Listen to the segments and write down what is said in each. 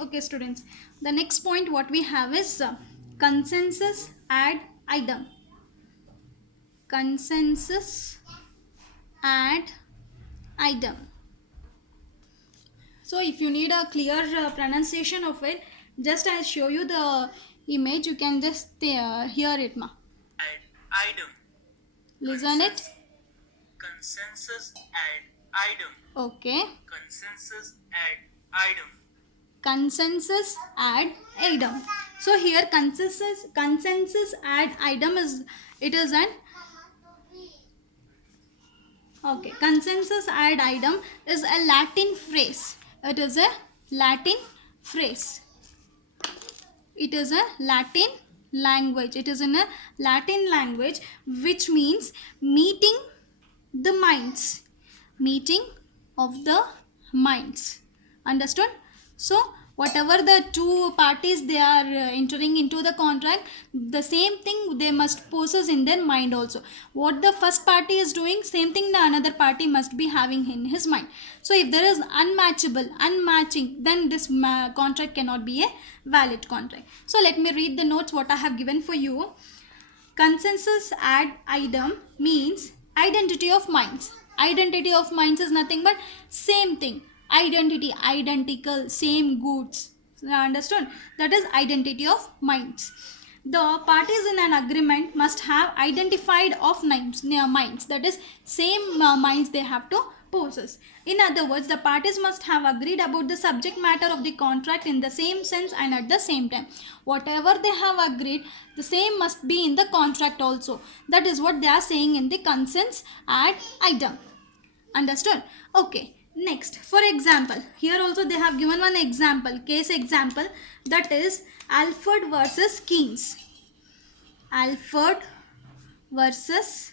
Okay, students. The next point what we have is consensus ad idem. Consensus ad idem. So if you need a clear pronunciation of it, just I'll show you the image. You can just hear it, ma. Ad item. Listen it. Consensus ad item. Okay. Consensus ad item. Consensus ad idem. So here consensus ad idem is, it is an, okay, consensus ad idem is a Latin phrase. It is a Latin phrase. It is a Latin language. It is in a Latin language, which means meeting the minds. Meeting of the minds. Understood? So whatever the two parties they are entering into the contract, the same thing they must possess in their mind also. What the first party is doing, same thing the another party must be having in his mind. So if there is unmatching, then this contract cannot be a valid contract. So let me read the notes what I have given for you. Consensus ad idem means identity of minds. Identity of minds is nothing but same thing. Identity, identical, same goods. Understood? That is identity of minds. The parties in an agreement must have identified of minds. That is same minds they have to possess. In other words, the parties must have agreed about the subject matter of the contract in the same sense and at the same time. Whatever they have agreed, the same must be in the contract also. That is what they are saying in the consents ad idem. Understood? Okay. Next, for example, here also they have given one example, case example, that is Alford versus Keynes. Alford versus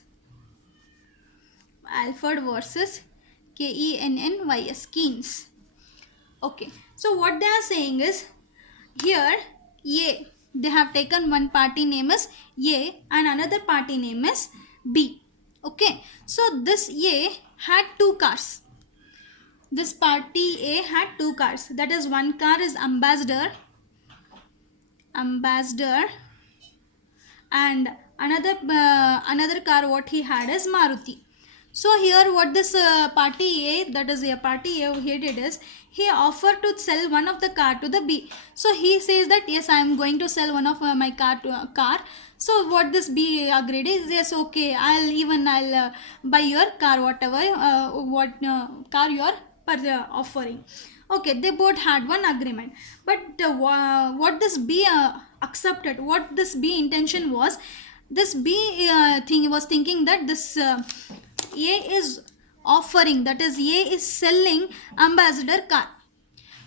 Kennys, Keynes. Okay, so what they are saying is, here A, they have taken one party name as A and another party name as B. Okay, so this A had two cars. This party A had two cars. That is, one car is Ambassador, and another car what he had is Maruti. So here what this party A, that is a party A, he did is he offered to sell one of the car to the B. So he says that yes, I am going to sell one of my car to a car. So what this B agreed is, yes, okay, I'll buy your car, whatever what car you are offering. Okay, they both had one agreement, but what this B accepted, what this B intention was, this B thing was thinking that this A is offering, that is A is selling Ambassador car.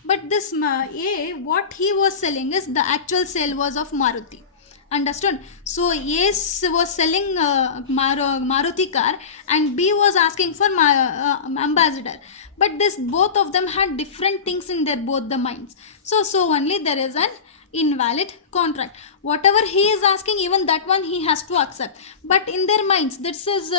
But this A, what he was selling is the actual sale was of Maruti. Understood? So A was selling Maruti car and B was asking for Ambassador. But this both of them had different things in their both the minds. So only there is an invalid contract. Whatever he is asking, even that one he has to accept. But in their minds, this is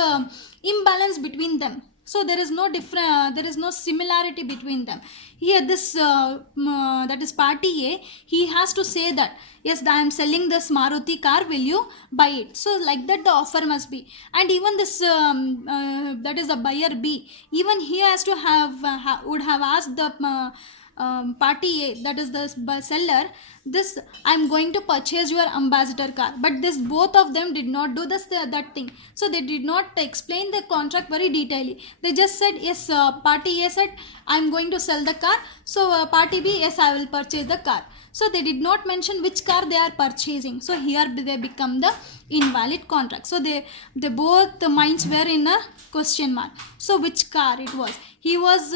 imbalance between them. So there is no different, there is no similarity between them. Here this that is party A, he has to say that yes, I am selling this Maruti car, will you buy it? So like that the offer must be. And even this that is the buyer B, even he has to have would have asked the party A, that is the seller, this I'm going to purchase your Ambassador car. But this both of them did not do this that thing. So they did not explain the contract very detailedly. They just said yes, party A said I'm going to sell the car, so party B, yes, I will purchase the car. So they did not mention which car they are purchasing. So here they become the invalid contract. So they both the minds were in a question mark. So which car it was? He was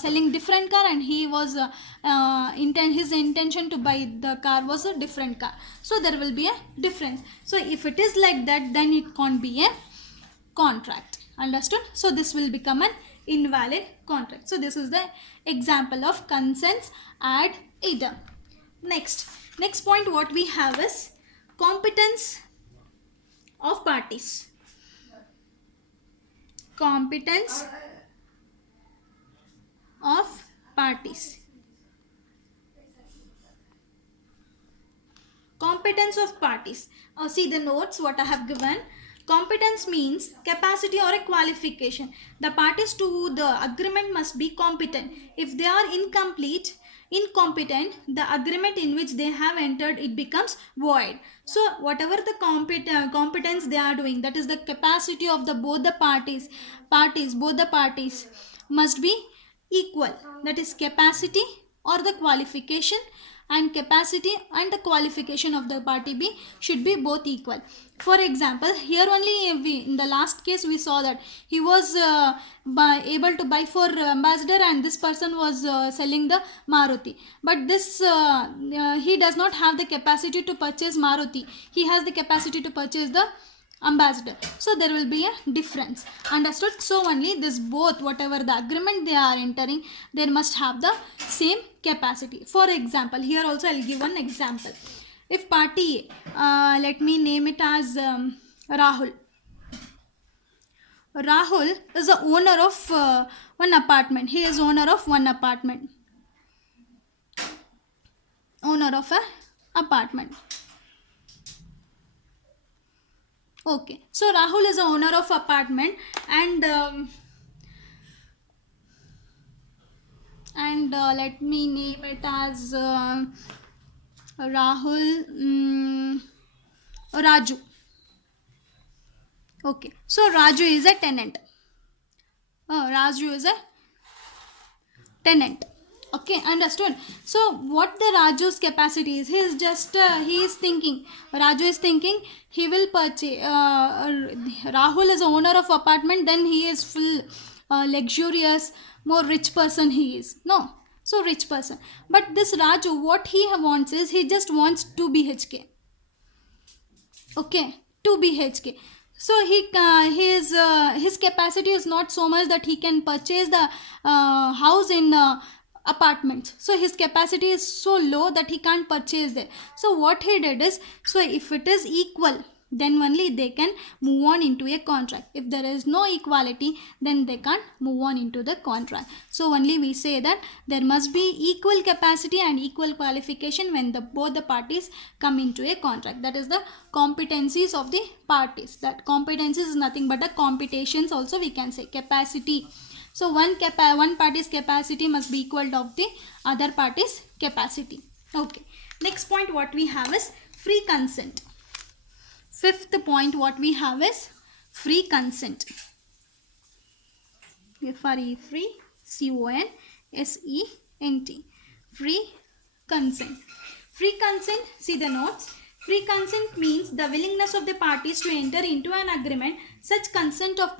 selling different car and he was his intention to buy the car was a different car. So there will be a difference. So if it is like that, then it can't be a contract. Understood? So this will become an invalid contract. So this is the example of consents ad idem. Next point what we have is competence of parties. Competence of parties. competence of parties. See the notes what I have given. Competence means capacity or a qualification. The parties to the agreement must be competent. If they are incompetent, the agreement in which they have entered, it becomes void. So whatever the competence they are doing, that is the capacity of the both the parties must be equal. That is capacity or the qualification, and capacity and the qualification of the party B should be both equal. For example, here only in the last case we saw that he was able to buy for ambassador, and this person was selling the Maruti, but this he does not have the capacity to purchase Maruti. He has the capacity to purchase the ambassador, so there will be a difference. Understood? So only this both, whatever the agreement they are entering, they must have the same capacity. For example, here also I'll give one example. If party A, let me name it as Rahul is the owner of one apartment. He is owner of one apartment, owner of a apartment. Okay, so Rahul is the owner of apartment, and let me name it as Rahul Raju. Okay, so Raju is a tenant. Raju is a tenant. Okay, understood? So what the Raju's capacity is, he is just Raju is thinking he will purchase. Rahul is the owner of apartment, then he is full luxurious, more rich person he is. No, so rich person. But this Raju, what he wants is, he just wants 2 BHK. Okay, 2 BHK. So his capacity is not so much that he can purchase the house in apartments. So his capacity is so low that he can't purchase there. So what he did is, so if it is equal, then only they can move on into a contract. If there is no equality, then they can't move on into the contract. So only we say that there must be equal capacity and equal qualification when both the parties come into a contract. That is the competencies of the parties. That competencies is nothing but the competitions also we can say. Capacity. So one party's capacity must be equal to of the other party's capacity. Okay. Next point what we have is free consent. Fifth point what we have is free consent. Free, C-O-N-S-E-N-T. Free consent. Free consent, see the notes. Free consent means the willingness of the parties to enter into an agreement. Such consent of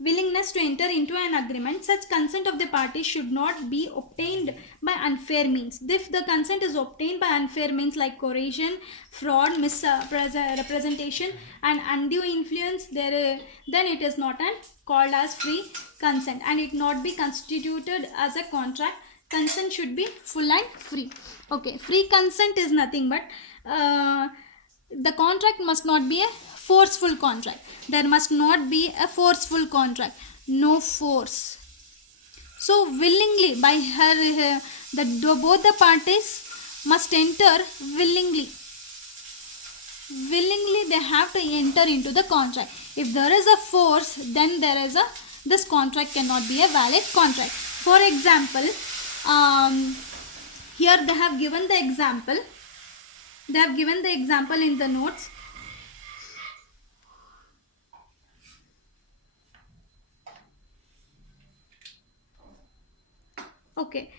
willingness to enter into an agreement, such consent of the parties should not be obtained by unfair means. If the consent is obtained by unfair means like coercion, fraud, misrepresentation and undue influence, then it is not called as free consent, and it not be constituted as a contract. Consent should be full and free. Okay, free consent is nothing but the contract must not be a forceful contract. There must not be a forceful contract. No force. So willingly, by both the parties must enter willingly. Willingly they have to enter into the contract. If there is a force, then this contract cannot be a valid contract. For example, here they have given the example. They have given the example in the notes. Okay.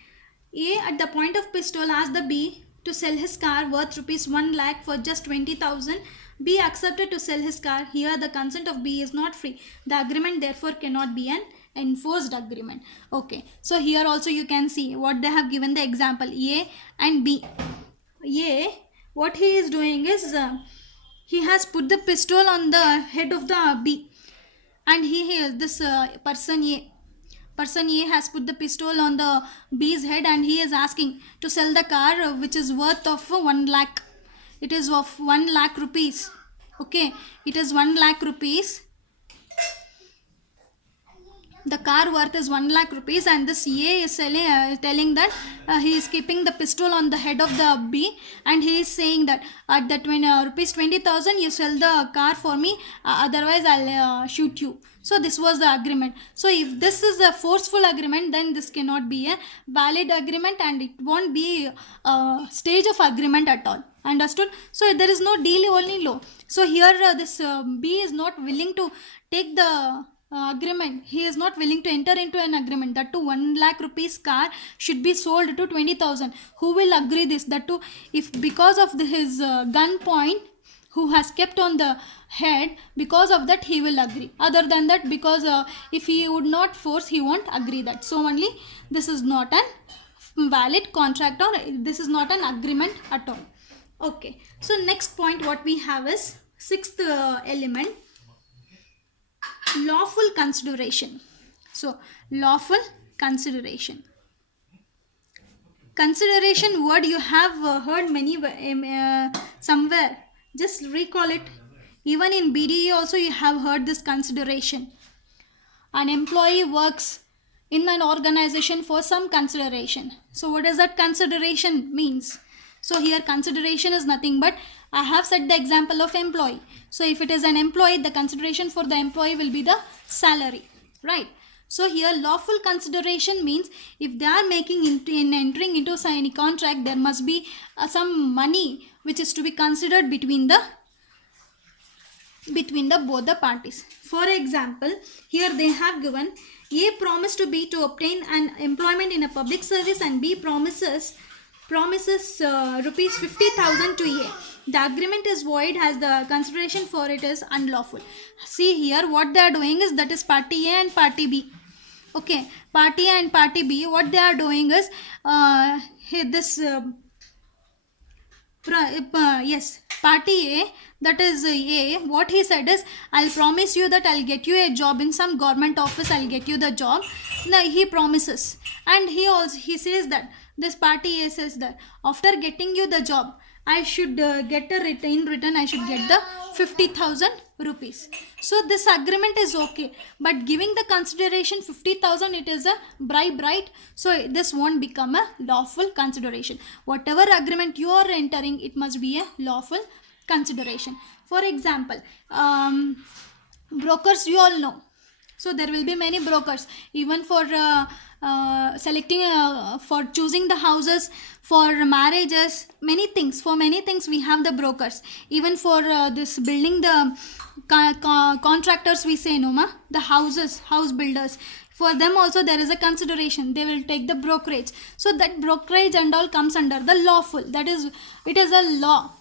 A at the point of pistol asked the B to sell his car worth rupees 1 lakh for just 20,000. B accepted to sell his car. Here the consent of B is not free. The agreement therefore cannot be an enforced agreement. Okay. So here also you can see what they have given the example, A and B. A, what he is doing is he has put the pistol on the head of the B, and person A has put the pistol on the B's head, and he is asking to sell the car which is worth of 1 lakh. It is of 1 lakh rupees. Okay, it is 1 lakh rupees. the car worth is 1 lakh rupees, and this A is telling that he is keeping the pistol on the head of the B, and he is saying that at the rupees 20,000 you sell the car for me, otherwise I'll shoot you. So this was the agreement. So if this is a forceful agreement, then this cannot be a valid agreement, and it won't be a stage of agreement at all. Understood? So there is no deal, only law. So here this B is not willing to take the agreement. He is not willing to enter into an agreement that to 1 lakh rupees car should be sold to 20,000. Who will agree this? That to, if because of his gun point who has kept on the head, because of that he will agree. Other than that, because if he would not force, he won't agree that. So only this is not an valid contract, or this is not an agreement at all. Okay, so next point what we have is sixth element, lawful consideration. So lawful consideration. Consideration word you have heard many somewhere. Just recall it. Even in BDE also you have heard this consideration. An employee works in an organization for some consideration. So what does that consideration means? So here consideration is nothing but, I have set the example of employee. So if it is an employee, the consideration for the employee will be the salary, right? So here lawful consideration means if they are making in entering into any contract, there must be some money which is to be considered between the both the parties. For example, here they have given A promised to B to obtain an employment in a public service, and B promises rupees 50,000 to A. The agreement is void as the consideration for it is unlawful. See here what they are doing is, that is party A and party B. Okay, party A and party B, what they are doing is here this yes, party A, that is A, what he said is, I'll promise you that I'll get you a job in some government office, I'll get you the job. Now he promises, and he says that this party A says that after getting you the job, I should get in return I should get the 50,000 rupees. So this agreement is okay, but giving the consideration 50,000, it is a bribe, right? So this won't become a lawful consideration. Whatever agreement you are entering, it must be a lawful consideration. For example, brokers, you all know. So there will be many brokers, even for selecting, for choosing the houses, for marriages, many things. For many things we have the brokers. Even for this building, the contractors we say, no ma, the house builders. For them also there is a consideration. They will take the brokerage. So that brokerage and all comes under the lawful. That is, it is a law.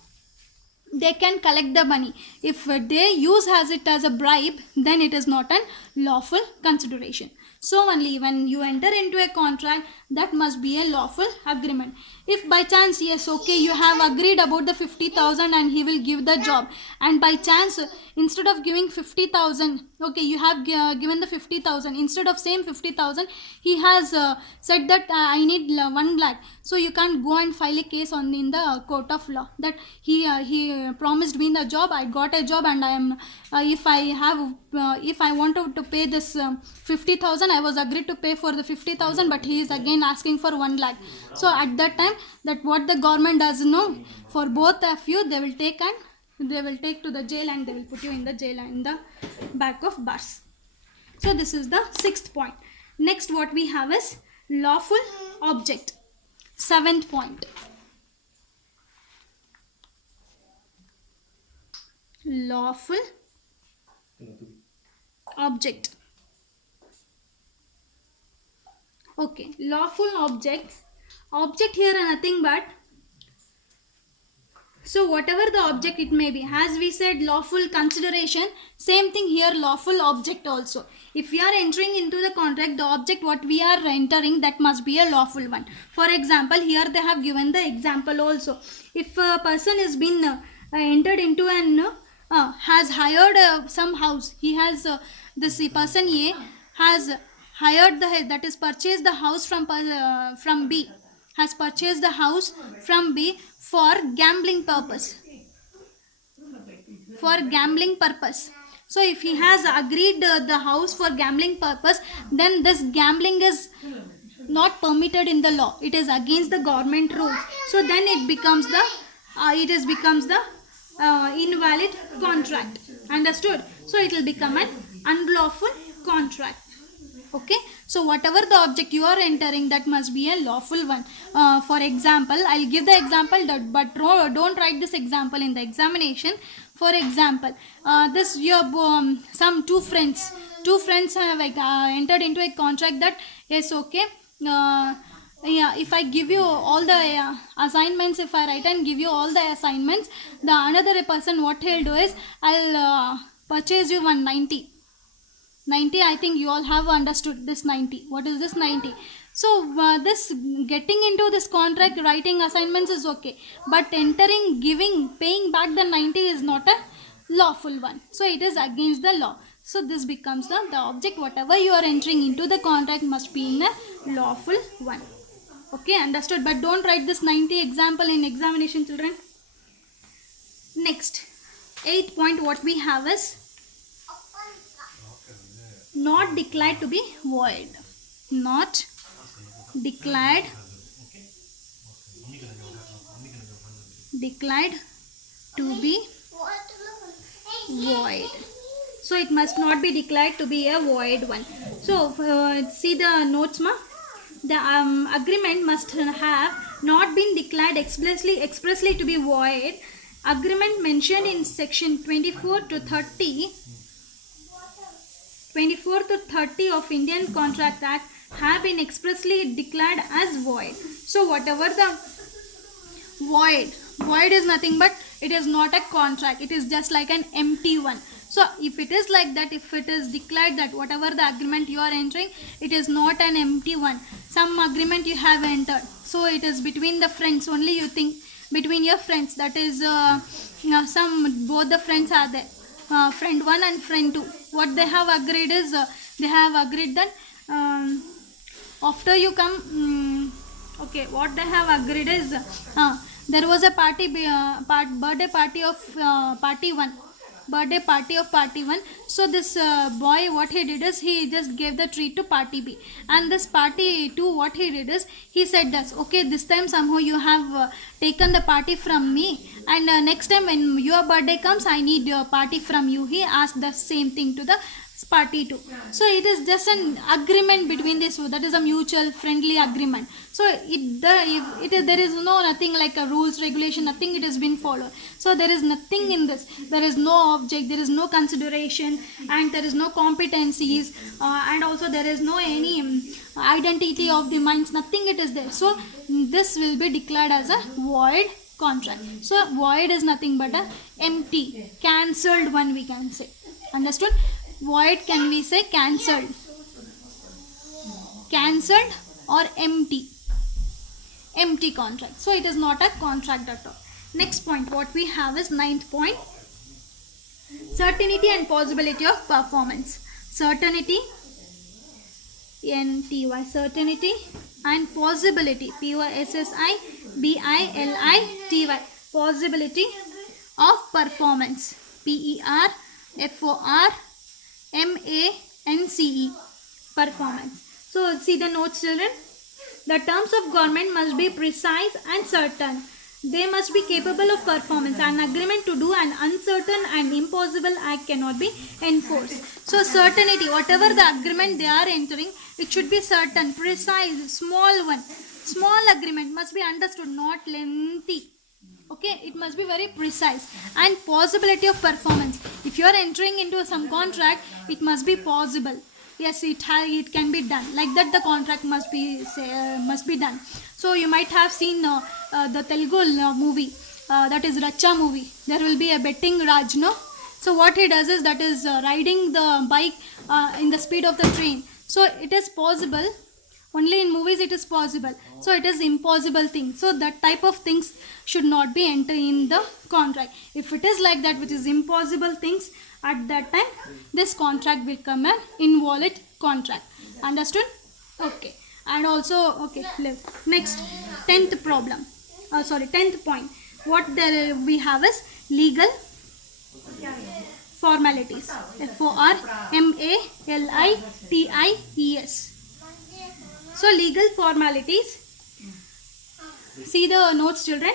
They can collect the money. If they use it as a bribe, then it is not a lawful consideration. So only when you enter into a contract, that must be a lawful agreement. If by chance, yes, okay, you have agreed about the 50,000 and he will give the job, and by chance instead of giving 50,000, okay, you have given the 50,000, instead of same 50,000 he has said that I need 1 lakh. So you can't go and file a case in the court of law that he promised me the job, I got a job, and I am if I want to pay this 50,000, I was agreed to pay for the 50,000, but he is again asking for 1 lakh. So at that time, that what the government does know, for both of you, they will take to the jail, and they will put you in the jail and in the back of bars. So this is the sixth point. Next what we have is lawful object. Seventh point. Lawful object. Okay, lawful object. Object here are nothing but, so whatever the object it may be, as we said lawful consideration, same thing here, lawful object also. If we are entering into the contract, the object what we are entering, that must be a lawful one. For example, here they have given the example also. If a person has been entered into an has hired some house, he has this person A has hired that is purchased the house from B, has purchased the house from B for gambling purpose. So if he has agreed the house for gambling purpose, then this gambling is not permitted in the law. It is against the government rules. So then it becomes the invalid contract. Understood? So it will become an unlawful contract. Okay, so whatever the object you are entering, that must be a lawful one. For example, I'll give the example that, but don't write this example in the examination. For example, this your some two friends have entered into a contract that yes, okay, yeah, if I give you all the assignments, if I write and give you all the assignments, the another person, what he'll do is, I'll purchase you 190. 90, I think you all have understood this 90. What is this 90? So this getting into this contract, writing assignments is okay, but entering, giving, paying back the 90 is not a lawful one. So it is against the law. So this becomes the object, whatever you are entering into the contract must be in a lawful one. Okay, understood? But don't write this 90 example in examination, children. Next, 8th point what we have is not declared to be void. Not declared to be void. So it must not be declared to be a void one. So see the notes, ma. The agreement must have not been declared expressly to be void. Agreement mentioned in section 24 to 30 of Indian Contract Act have been expressly declared as void. So whatever the void is nothing but it is not a contract. It is just like an empty one. So if it is like that, if it is declared that whatever the agreement you are entering, it is not an empty one. Some agreement you have entered. So it is between the friends only, you think between your friends. That is both the friends are there. Friend 1 and friend 2. What they have agreed is, they have agreed that after you come, okay, what they have agreed is, there was a birthday party of party 1. Birthday party of party 1. So this boy, what he did is, he just gave the treat to party B. And this party 2, what he did is, he said this, okay, this time somehow you have taken the party from me, and next time when your birthday comes, I need your party from you. He asked the same thing to the party 2. So it is just an agreement between these two. That is a mutual friendly agreement. So there is nothing like a rules, regulation, nothing it has been followed. So there is nothing in this. There is no object, there is no consideration, and there is no competencies, and also there is no any identity of the minds, nothing it is there. So this will be declared as a void contract. So void is nothing but a empty, cancelled one, we can say. Understood? Void can we say cancelled or empty contract. So it is not a contract at all. Next point what we have is 9th point, certainty and possibility of performance. Certainty, NTY, certainty, and possibility, POSSIBILITY, possibility of performance, PERFORMANCE, performance. So see the notes, children. The terms of government must be precise and certain. They must be capable of performance. An agreement to do an uncertain and impossible act cannot be enforced. So certainty, whatever the agreement they are entering, it should be certain, precise, small one. Small agreement must be understood, not lengthy. Okay, it must be very precise. And possibility of performance. If you are entering into some contract, it must be possible. Yes, it can be done. Like that, the contract must be done. So you might have seen the Telugu movie, that is Racha movie. There will be a betting Raj, no? So what he does is, that is riding the bike in the speed of the train. So it is possible. Only in movies it is possible. So it is impossible thing. So that type of things should not be entered in the contract. If it is like that, which is impossible things, at that time this contract will become an invalid contract. Understood? Okay. And also, okay, next 10th problem. 10th point. What we have is legal formalities. Formalities. So legal formalities. See the notes, children.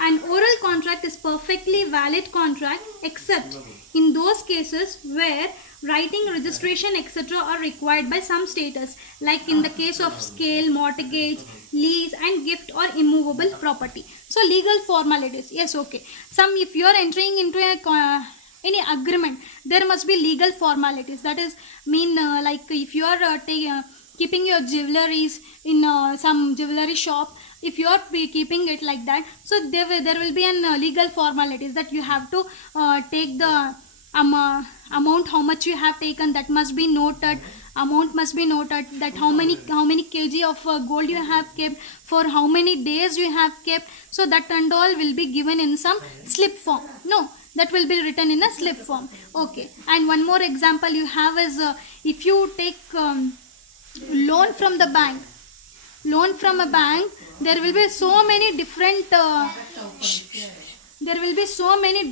An oral contract is perfectly valid contract except in those cases where writing, registration, etc. are required by some status, like in the case of scale, mortgage, lease and gift or immovable property. So legal formalities, yes, okay. If you are entering into any agreement, there must be legal formalities. That is like if you are keeping your jewelries in some jewelry shop, if you are keeping it like that, so there will be an legal formalities that you have to take the amount how much you have taken, that must be noted. Amount must be noted, that how many kg of gold you have kept, for how many days you have kept. So that and all will be given in some slip form. No, that will be written in a slip form. Okay. And one more example you have is if you take loan from the bank. Loan from a bank, there will be so many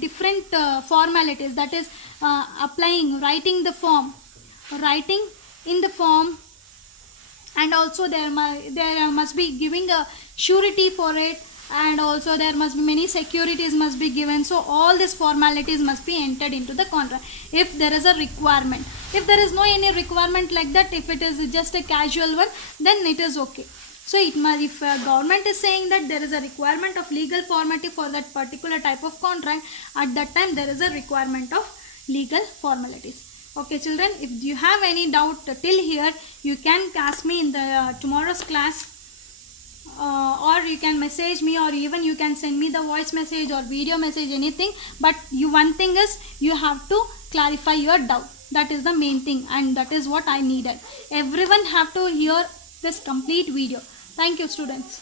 different formalities, that is applying, writing in the form, and also there must be giving a surety for it, and also there must be many securities must be given. So all these formalities must be entered into the contract if there is a requirement. If there is no any requirement like that, if it is just a casual one, then it is okay. So if government is saying that there is a requirement of legal formality for that particular type of contract, at that time there is a requirement of legal formalities. Okay children, if you have any doubt till here, you can ask me in the tomorrow's class, or you can message me, or even you can send me the voice message or video message, anything. But one thing is, you have to clarify your doubt. That is the main thing, and that is what I needed. Everyone have to hear this complete video. Thank you, students.